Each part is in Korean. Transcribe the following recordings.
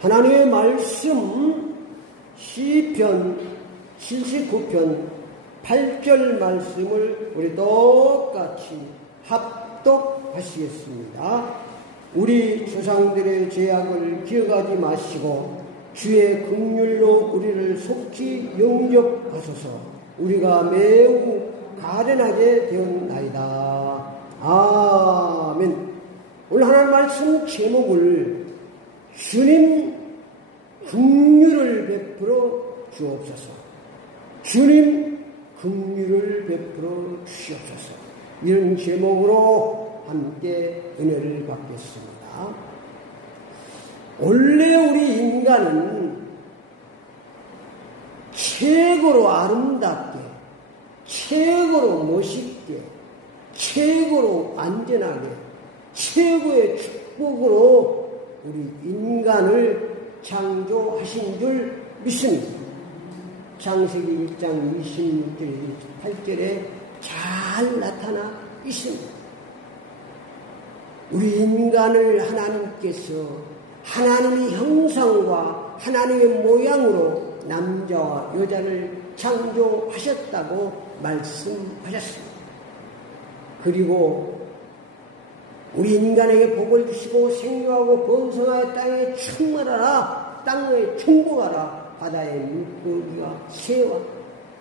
하나님의 말씀 시편 79편 8절 말씀을 우리 똑같이 합독하시겠습니다. 우리 조상들의 죄악을 기억하지 마시고 주의 긍휼로 우리를 속히 영접하소서. 우리가 매우 가련하게 되었나이다. 아멘. 오늘 하나님 말씀 제목을 주님 긍휼을 베풀어 주옵소서. 주님 긍휼을 베풀어 주옵소서. 이런 제목으로 함께 은혜를 받겠습니다. 원래 우리 인간은 최고로 아름답게, 최고로 멋있게, 최고로 안전하게, 최고의 축복으로 우리 인간을 창조하신 줄 믿습니다. 창세기 1장 26절 28절에 잘 나타나 있습니다. 우리 인간을 하나님께서 하나님의 형상과 하나님의 모양으로 남자와 여자를 창조하셨다고 말씀하셨습니다. 그리고 우리 인간에게 복을 주시고 생육하고 번성하여 땅에 충만하라, 땅에 충복하라, 바다의 물고기와 새와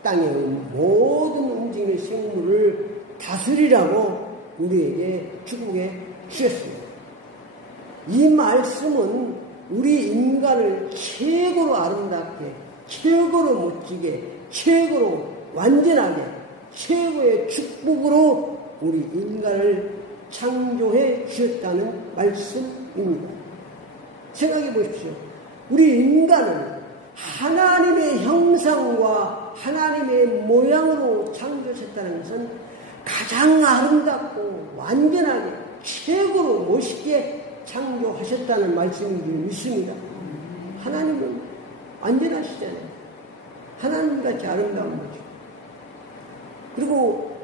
땅의 모든 움직이는 생물을 다스리라고 우리에게 축복해 주셨습니다. 이 말씀은 우리 인간을 최고로 아름답게, 최고로 멋지게, 최고로 완전하게, 최고의 축복으로 우리 인간을 창조해 주셨다는 말씀입니다. 생각해 보십시오. 우리 인간은 하나님의 형상과 하나님의 모양으로 창조하셨다는 것은 가장 아름답고 완전하게 최고로 멋있게 창조하셨다는 말씀을 믿습니다. 하나님은 완전하시잖아요. 하나님같이 아름다운 거죠. 그리고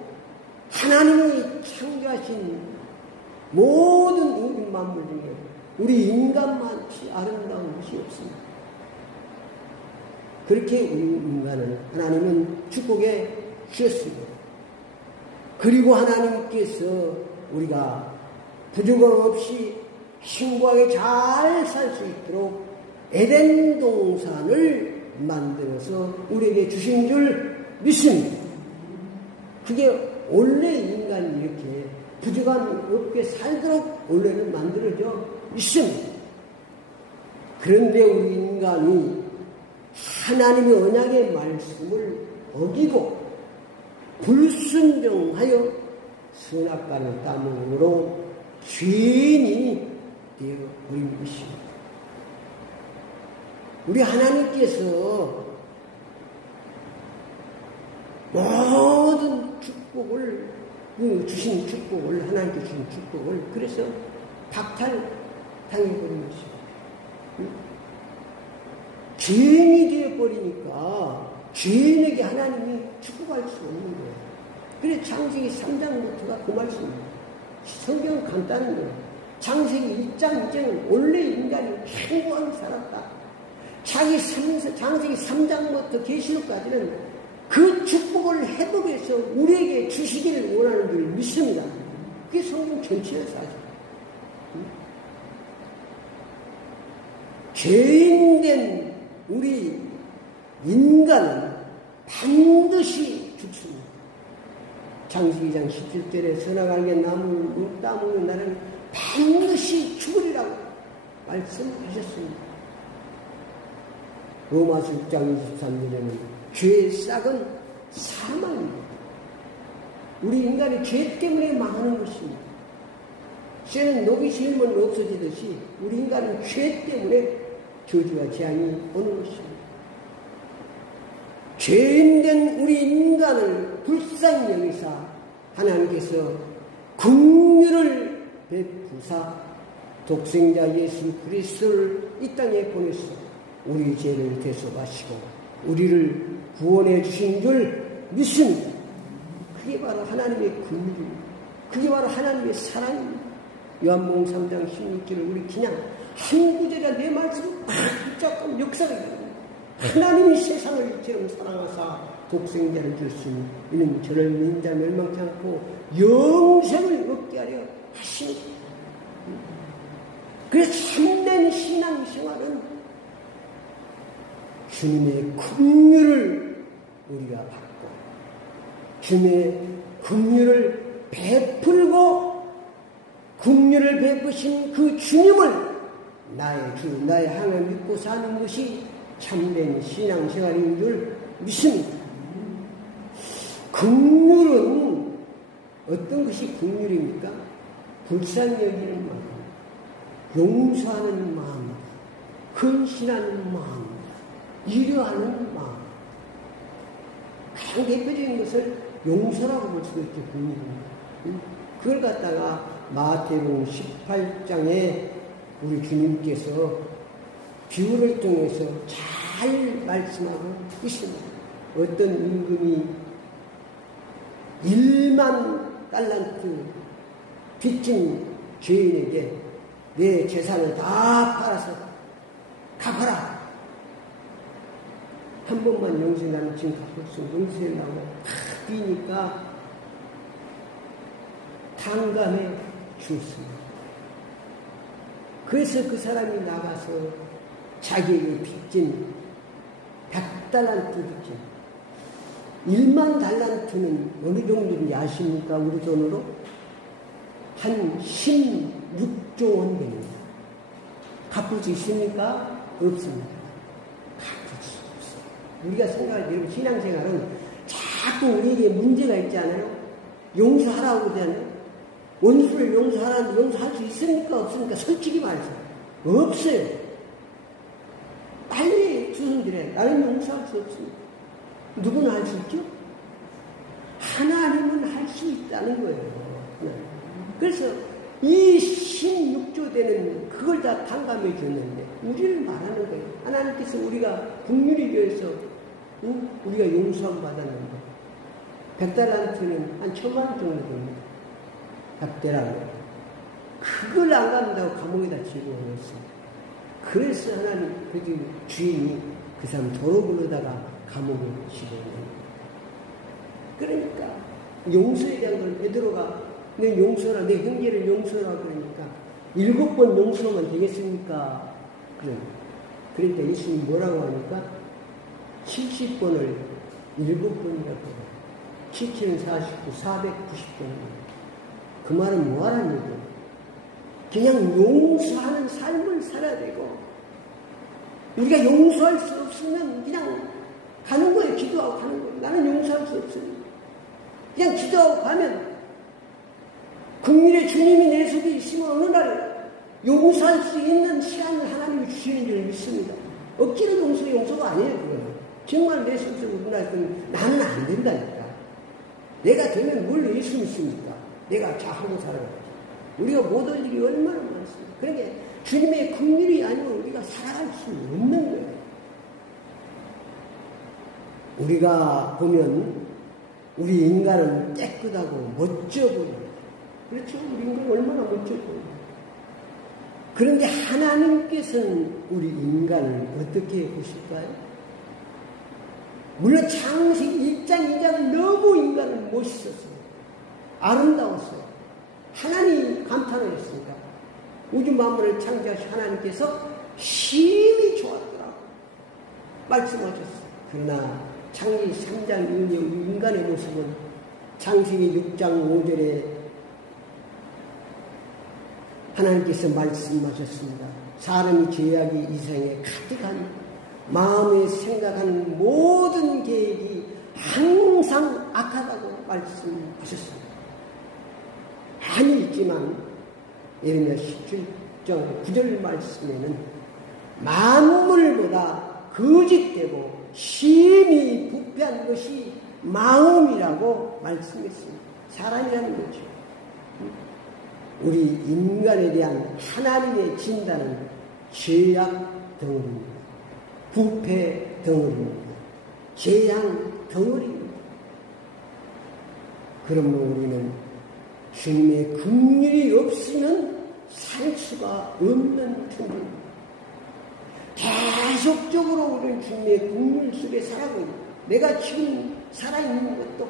하나님이 창조하신 모든 우주 만물 중에 우리 인간만치 아름다운 것이 없습니다. 그렇게 우리 인간을 하나님은 축복해 주셨습니다. 그리고 하나님께서 우리가 부족함 없이 행복하게 잘 살 수 있도록 에덴 동산을 만들어서 우리에게 주신 줄 믿습니다. 그게 원래 인간이 이렇게 부족함 없게 살도록 원래는 만들어져 있습니다. 그런데 우리 인간이 하나님의 언약의 말씀을 어기고 불순종하여 선악과를 따먹음으로 죄인이 되어버린 것입니다. 우리 하나님께서 모든 축복을, 주신 축복을, 하나님께 주신 축복을 그래서 박탈당해버린 것입니다. 죄인이 되어버리니까 죄인에게 하나님이 축복할 수 없는 거예요. 그래서 창세기 3장부터가 그 말씀입니다. 성경은 간단한 거예요. 창세기 1장 2장은 원래 인간이 행복하게 살았다. 창세기 3장부터 계시록까지는 그 축복을 회복해서 우리에게 주시기를 원하는 줄 믿습니다. 그게 성경 전체의 사실. 죄인된 우리 인간은 반드시 죽습니다. 창세기 2장 17절에 선악알게 나무를 따먹는 날은 반드시 죽으리라고 말씀하셨습니다. 로마서 6장 23절에는 죄의 싹은 사망입니다. 우리 인간이 죄 때문에 망하는 것입니다. 죄는 녹이 실면 없어지듯이 우리 인간은 죄 때문에 저주와 재앙이 오는 것입니다. 죄인된 우리 인간을 불쌍히 여기사 하나님께서 긍휼을 베푸사 독생자 예수 그리스도를 이 땅에 보내서 우리 죄를 대속하시고 우리를 구원해 주신 줄 믿습니다. 그게 바로 하나님의 긍휼입니다. 그게 바로 하나님의 사랑입니다. 요한복음 3장 16절을 우리 그냥 한 구절이라 내 말씀을 딱 붙잡고 역사가 있거든요. 하나님이 세상을 이처럼 사랑하사 독생자를 주신 이는 저를 믿는 자 멸망치 않고 영생을 얻게 하려 하시는 거예요. 그래서 참된 신앙생활은 주님의 긍휼을 우리가 받고 주님의 긍휼을 베풀고 긍휼을 베푸신 그 주님을 나의 주, 나의 하나님을 믿고 사는 것이 참된 신앙생활인 줄 믿습니다. 긍휼은 어떤 것이 긍휼입니까? 불쌍히 여기는 마음, 용서하는 마음, 헌신하는 마음, 이려하는 마음. 가장 대표적인 것을 용서라고 볼 수가 있죠. 긍휼입니다. 그걸 갖다가 마태복음 18장에 우리 주님께서 비유를 통해서 잘 말씀하고 있습니다. 어떤 임금이 1만 달란트 빚진 죄인에게 내 재산을 다 팔아서 갚아라. 한 번만 용서해. 나는 지금 갚을 수 용서해라고 탁 뛰니까 탕감해 주었습니다. 그래서 그 사람이 나가서 자기에게 빚진 100달란트 빚진 1만 달란트는 어느 정도인지 아십니까? 우리 돈으로 한 16조 원 됩니다. 갚을 수 있습니까? 없습니다. 갚을 수 없어요. 우리가 생각할 때 신앙생활은 자꾸 우리에게 문제가 있지 않아요? 용서하라고 그러잖아요. 원수를 용서하라는데 용서할 수 있습니까? 없습니까? 솔직히 말해서 없어요. 빨리 주선들에 나는 용서할 수 없습니다. 누구는 할 수 있죠? 하나님은 할 수 있다는 거예요. 그래서 이 16조 되는 그걸 다 탕감해 줬는데 우리를 말하는 거예요. 하나님께서 우리가 긍휼히 비해서 우리가 용서함 받았는데 100달란트는 한 1000만 원 정도 됩니다. 100대라고. 그걸 안 갚는다고 감옥에다 집어넣었습니다. 그래서 하나님 그 주인이 그 사람 도로 불러다가 감옥에 집어넣습니다. 그러니까 용서에 대한 걸 베드로가 내 용서라, 내 형제를 용서라 그러니까 7번 용서하면 되겠습니까? 그러니까 예수님이 뭐라고 하니까 70번을 7번이라고 해요. 77은 49, 490번. 그 말은 뭐하라는 얘기예요? 그냥 용서하는 삶을 살아야 되고 우리가 용서할 수 없으면 그냥 가는 거예요. 기도하고 가는 거예요. 나는 용서할 수 없어요. 그냥 기도하고 가면 긍휼의 주님이 내 속에 있으면 어느 날 용서할 수 있는 시간을 하나님이 주시는 줄 믿습니다. 억지로 용서가 아니에요. 그거는. 정말 내 속에서 우러날 때는 나는 안 된다니까. 내가 되면 뭘 예수 믿습니까? 내가 자하고 살아가야지. 우리가 못할 일이 얼마나 많습니까? 그러니까 주님의 긍휼이 아니면 우리가 살아갈 수 없는 거예요. 우리가 보면 우리 인간은 깨끗하고 멋져 보입니다. 그렇죠? 우리 인간은 얼마나 멋져 보입니다. 그런데 하나님께서는 우리 인간을 어떻게 보실까요? 물론 창세기 1장, 2장은 너무 인간은 멋있었어요. 아름다웠어요. 하나님이 감탄을 했으니까. 우주 만물을 창조하신 하나님께서 심히 좋았더라고 말씀하셨어요. 그러나 창세기 3장 이후에 인간의 모습은 창세기 6장 5절에 하나님께서 말씀하셨습니다. 사람이 죄악이 이 세상에 가득한 마음에 생각하는 모든 계획이 항상 악하다고 말씀하셨습니다. 아니지만 예레미야 17장 9절 말씀에는 만물보다 거짓되고 심히 부패한 것이 마음이라고 말씀했습니다. 사람이라는 거죠. 우리 인간에 대한 하나님의 진단은 죄악 덩어리입니다. 부패 덩어리입니다. 재앙 덩어리입니다. 그러므로 우리는 주님의 긍휼이 없으면 살 수가 없는 존재입니다. 계속적으로 우리는 주님의 국률 속에 살아가고 있는, 내가 지금 살아있는 것도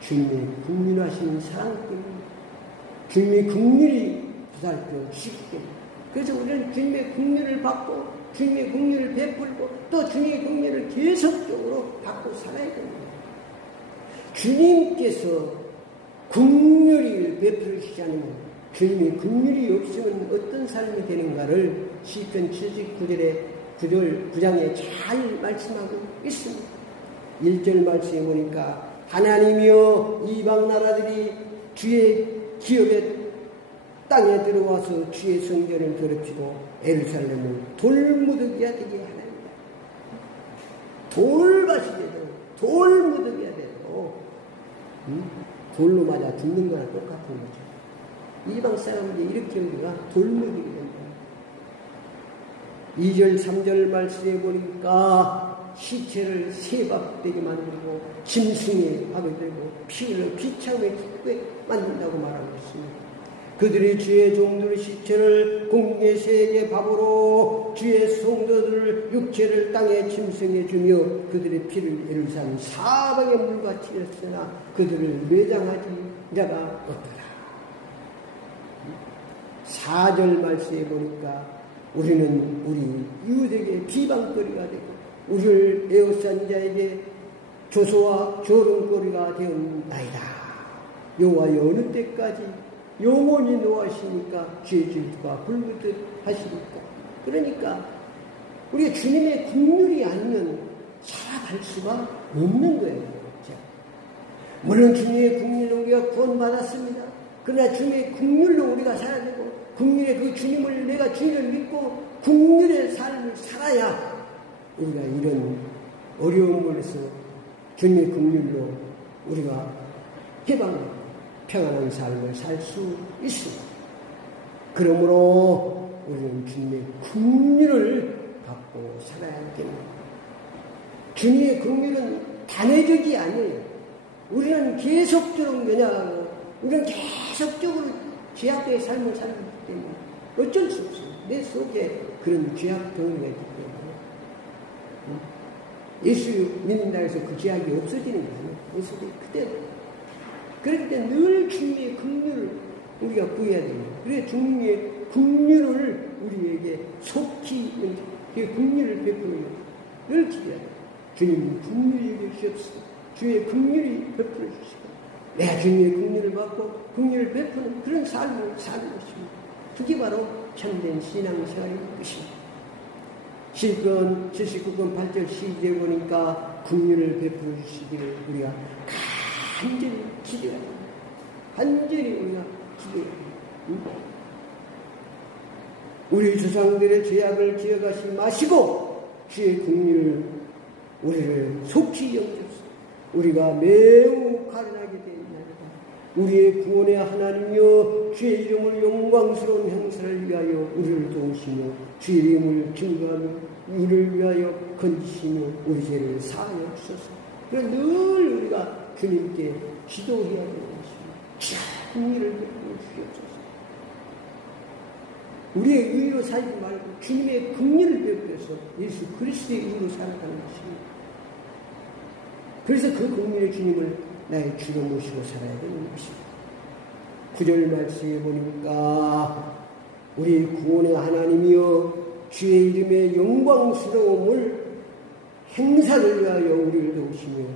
주님의 국률하시는 사랑 때문에, 주님의 국률이 부살펴 주시기 때문에, 그래서 우리는 주님의 국률을 받고 주님의 국률을 베풀고 또 주님의 국률을 계속적으로 받고 살아야 됩니다. 주님께서 국률을 베풀으시지 않으면, 주님의 국률이 없으면 어떤 삶이 되는가를 시편 79장에 잘 말씀하고 있습니다. 1절 말씀에 보니까 하나님이여 이방 나라들이 주의 기업에 땅에 들어와서 주의 성전을 더럽히고 예루살렘을 돌무더기가 되게 하나입니다. 돌밭이 되도록 돌무더기가 되도록 돌로 맞아 죽는 거나 똑같은 거죠. 이방 사람들이 이렇게 우리가 돌무더기가 된다. 2절 3절 말씀에 보니까 시체를 새밥되게 만들고 짐승의 밥을 들고 피를 비참의 기쁘게 만든다고 말하고 있습니다. 그들이 주의 종들의 시체를 공중의 새에게 밥으로 주의 성도들을 육체를 땅에 짐승에 주며 그들의 피를 예루살렘 사방에 물같이 했으나 그들을 매장하지 자가 없더라. 4절 말씀에 보니까 우리는 우리 이웃에게 비방거리가 되고 우리를 에워싼 자에게 조소와 조롱거리가 되었나이다. 여호와여 어느 때까지 영원히 노하시니까 죄 질투가 불붙듯 하시니까. 그러니까 우리가 주님의 국률이 아니면 살아갈 수가 없는 거예요. 물론 주님의 국률로 우리가 구원받았습니다. 그러나 주님의 국률로 우리가 살아야 되고 국률의 그 주님을 내가 주님을 믿고 국률의 삶을 살아야 우리가 이런 어려움에서 주님의 국률로 우리가 해방받고 평안한 삶을 살 수 있습니다. 그러므로 우리는 주님의 국률을 갖고 살아야 됩니다. 주님의 국률은 단회적이 아니에요. 우리는 계속적으로 면역하고 우리는 계속적으로 죄악의 삶을 살기 때문에 어쩔 수 없습니다. 내 속에 그런 죄악 덩어리가 있기 때문에 예수 믿는다 해서 그 죄악이 없어지는 게 아니에요. 내 속에 그대로. 그럴 때 늘 주님의 국률을 우리가 구해야 됩니다. 그래서 주님의 국률을 우리에게 속히 그 국률을 베푸는 늘 기대해야 돼요. 주님 국률이 주시옵소서. 주의 국률이 베풀어 주시고 내가 주님의 국률을 받고 국률을 베푸는 그런 삶을 사는 것입니다. 그게 바로 참된 신앙생활인 것입니다. 시편 79편 8절 시기에 보니까 국률을 베풀어 주시기를 우리가 간절히 기대해야 됩니다. 간절히 우리가 기대해야 됩니다. 우리 조상들의 죄악을 기억하지 마시고 주의 국률을 우리를 속히 영접하소서. 우리가 매우 가련하게 되었나이다. 우리의 구원의 하나님이여 주의 이름을 영광스러운 행사를 위하여 우리를 도우시며 주의 이름을 증거하며 우리를 위하여 건지시며 우리 죄를 사하여 주소서. 그래서 늘 우리가 주님께 기도해야 되는 것입니다. 국리를 베풀어 주시옵소서. 우리의 의로 살지 말고 주님의 국리를 베풀어서 예수 그리스도의 의로 살아가는 것입니다. 그래서 그 국리의 주님을 나의 주로 모시고 살아야 되는 것입니다. 9절 말씀에 보니까 우리 구원의 하나님이여 주의 이름의 영광스러움을 행사를 위하여 우리를 도우시며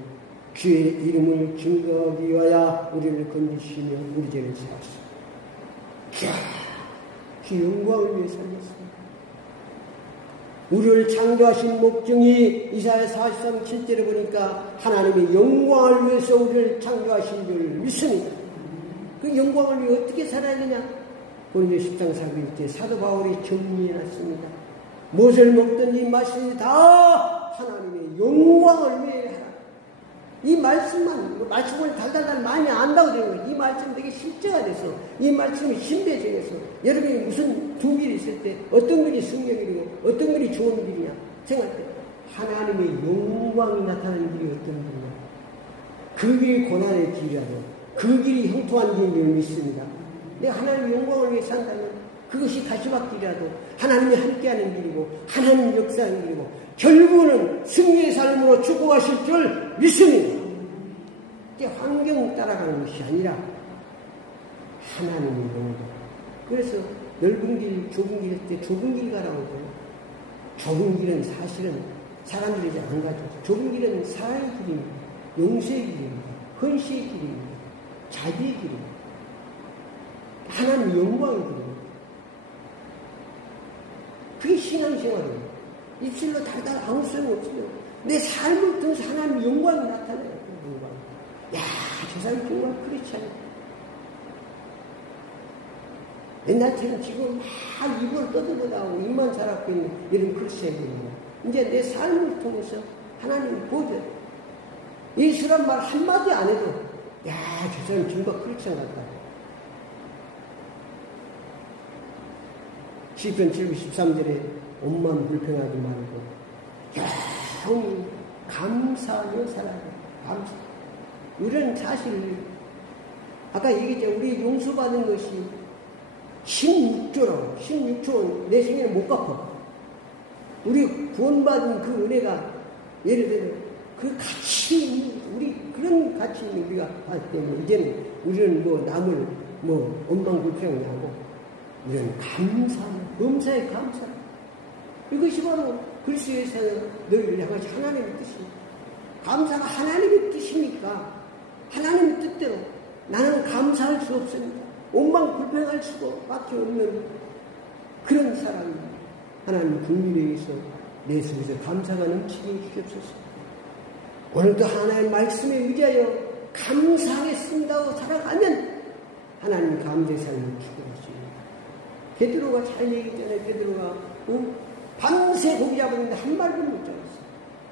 주의 이름을 증거하기 위하여 우리를 건지시며 우리 죄를 사하소서. 주 영광을 위해 살렸습니다. 우리를 창조하신 목적이 이사야 43, 7절에 보니까 하나님의 영광을 위해서 우리를 창조하신 줄 믿습니다. 그 영광을 위해 어떻게 살아야 되냐? 고린도 10장 4절 사도 바울이 정리해놨습니다. 무엇을 먹든지 마시든지 다 하나님의 영광을 위해 하라. 이 말씀을 달달달 많이 안다고 되는 거예요. 이 말씀 되게 실제가 돼서, 이 말씀이 신배정해서, 여러분이 무슨 두 길이 있을 때, 어떤 길이 승려길이고, 어떤 길이 좋은 길이냐, 생각할 때, 하나님의 영광이 나타나는 길이 어떤 길이냐. 그 길이 고난의 길이라고, 그 길이 형통한 길을 믿습니다. 내가 하나님의 영광을 위해 산다면, 그것이 가시밭길이라도 하나님이 함께하는 길이고 하나님 역사하는 길이고 결국은 승리의 삶으로 축복하실 줄 믿습니다. 환경 따라가는 것이 아니라 하나님이 오는 것. 그래서 넓은 길, 좁은 길 할 때 좁은 길 가라고 해요. 좁은 길은 사실은 사람들이 잘 안 가죠. 좁은 길은 사랑의 길입니다. 용서의 길입니다. 헌시의 길입니다. 자비의 길입니다. 하나님 영광의 길입니다. 그게 신앙생활이에요. 입술로 달달 아무 소용 없어요. 내 삶을 통해서 하나님 영광이 나타나요. 영광. 야, 저 사람 정말 그렇지 않아요. 옛날처럼 지금 막 입을 떠들어다고 입만 살았고 있는 이런 크리스천들이에요. 이제 내 삶을 통해서 하나님을 보여줘요. 예수란 말 한마디 안 해도 야, 저 사람 정말 크리스천 같다. 시편 73절에 옷만 불평하지 말고 영원히 감사하며 살아야 돼. 감사. 우리는 사실 아까 얘기했죠. 우리 용서받은 것이 16조라고. 16조 내 생애에 못 갚아. 우리 구원받은 그 은혜가 예를 들어 그 가치, 우리 그런 가치를 우리가 봤기 때문에 이제는 우리는 뭐 남을 뭐 원망불평이 하고 이런 감사하는 범사에 감사. 이것이 바로 그리스도에서 너희를 향하신 하나님의 뜻입니다. 감사가 하나님의 뜻이니까 하나님의 뜻대로 나는 감사할 수 없습니다. 원망 불평할 수밖에 없는 그런 사람입니다. 하나님 긍휼에 의해서 내 속에서 감사가 넘치게 해주시옵소서. 오늘도 하나님의 말씀에 의지하여 감사하겠습니다 하고 살아가면 하나님 감사의 삶을 주시옵소서. 베드로가 잘 얘기했잖아요. 베드로가 밤새 고기 잡았는데 한 마리도 못 잡았어.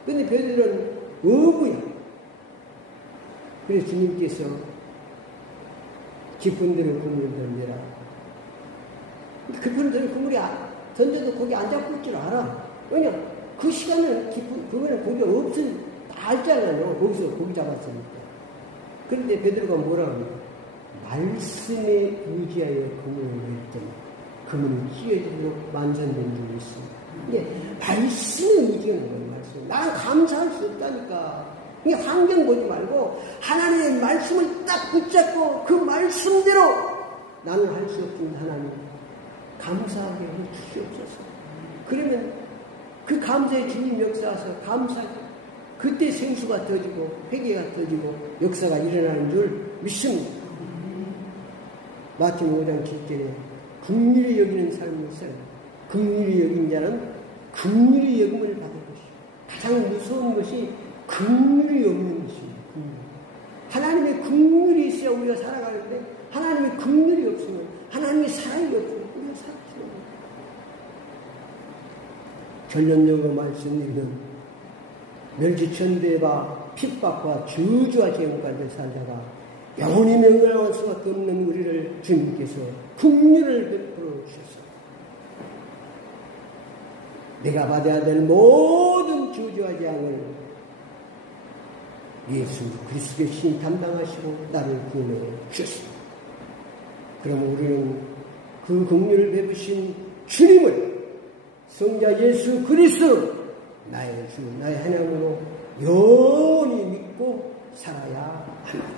그런데 베드로는 어부야. 그래서 주님께서 깊은 데를 그물을 던져라. 깊은 데를 그물이 던져도 거기 안 잡고 있줄 알아. 왜냐? 그 시간은 그거는 고기가 없을 다 알잖아요. 거기서 고기 잡았으니까. 그런데 베드로가 뭐라고 합니까? 말씀에 의지하여 그물을 냈더니 그물이 찢어지도록 만선된 줄이 있습니다. 이게 말씀에 의지하는 거예요. 말씀. 나는 감사할 수 없다니까. 이 환경 보지 말고 하나님의 말씀을 딱 붙잡고 그 말씀대로 나는 할 수 없는 하나님 감사하게 해 주시옵소서. 그러면 그 감사의 주님 역사하셔서 감사하게 그때 생수가 터지고 회개가 터지고 역사가 일어나는 줄 믿습니다. 마태복음 5장 7절에 긍휼히 여기는 삶을 살아. 긍휼히 여긴 자는 긍휼히 여김을 받을 것이요. 가장 무서운 것이 긍휼이 없는 것입니다. 하나님의 긍휼이 있어야 우리가 살아가는데 하나님의 긍휼이 없으면 하나님의 사랑이 없으면 우리가 살아가는 거예요. 결론적으로 말씀드리면 멸지천대와 핍박과 저주와 재앙 가운데 살다가 영원히 멸망할 수밖에 없는 우리를 주님께서 긍휼을 베풀어 주셨습니다. 내가 받아야 될 모든 저주와 재앙을 예수 그리스도의 신이 담당하시고 나를 구원해 주셨습니다. 그럼 우리는 그 긍휼을 베푸신 주님을 성자 예수 그리스도 나의 주 나의 하나님으로 영원히 믿고 살아야 합니다.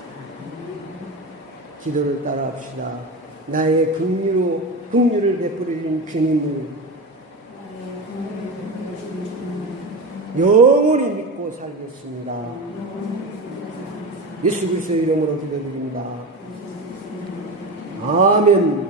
기도를 따라합시다. 나의 긍휼을 베풀으신 주님을 영원히 믿고 살겠습니다. 예수 그리스도의 이름으로 기도드립니다. 아멘.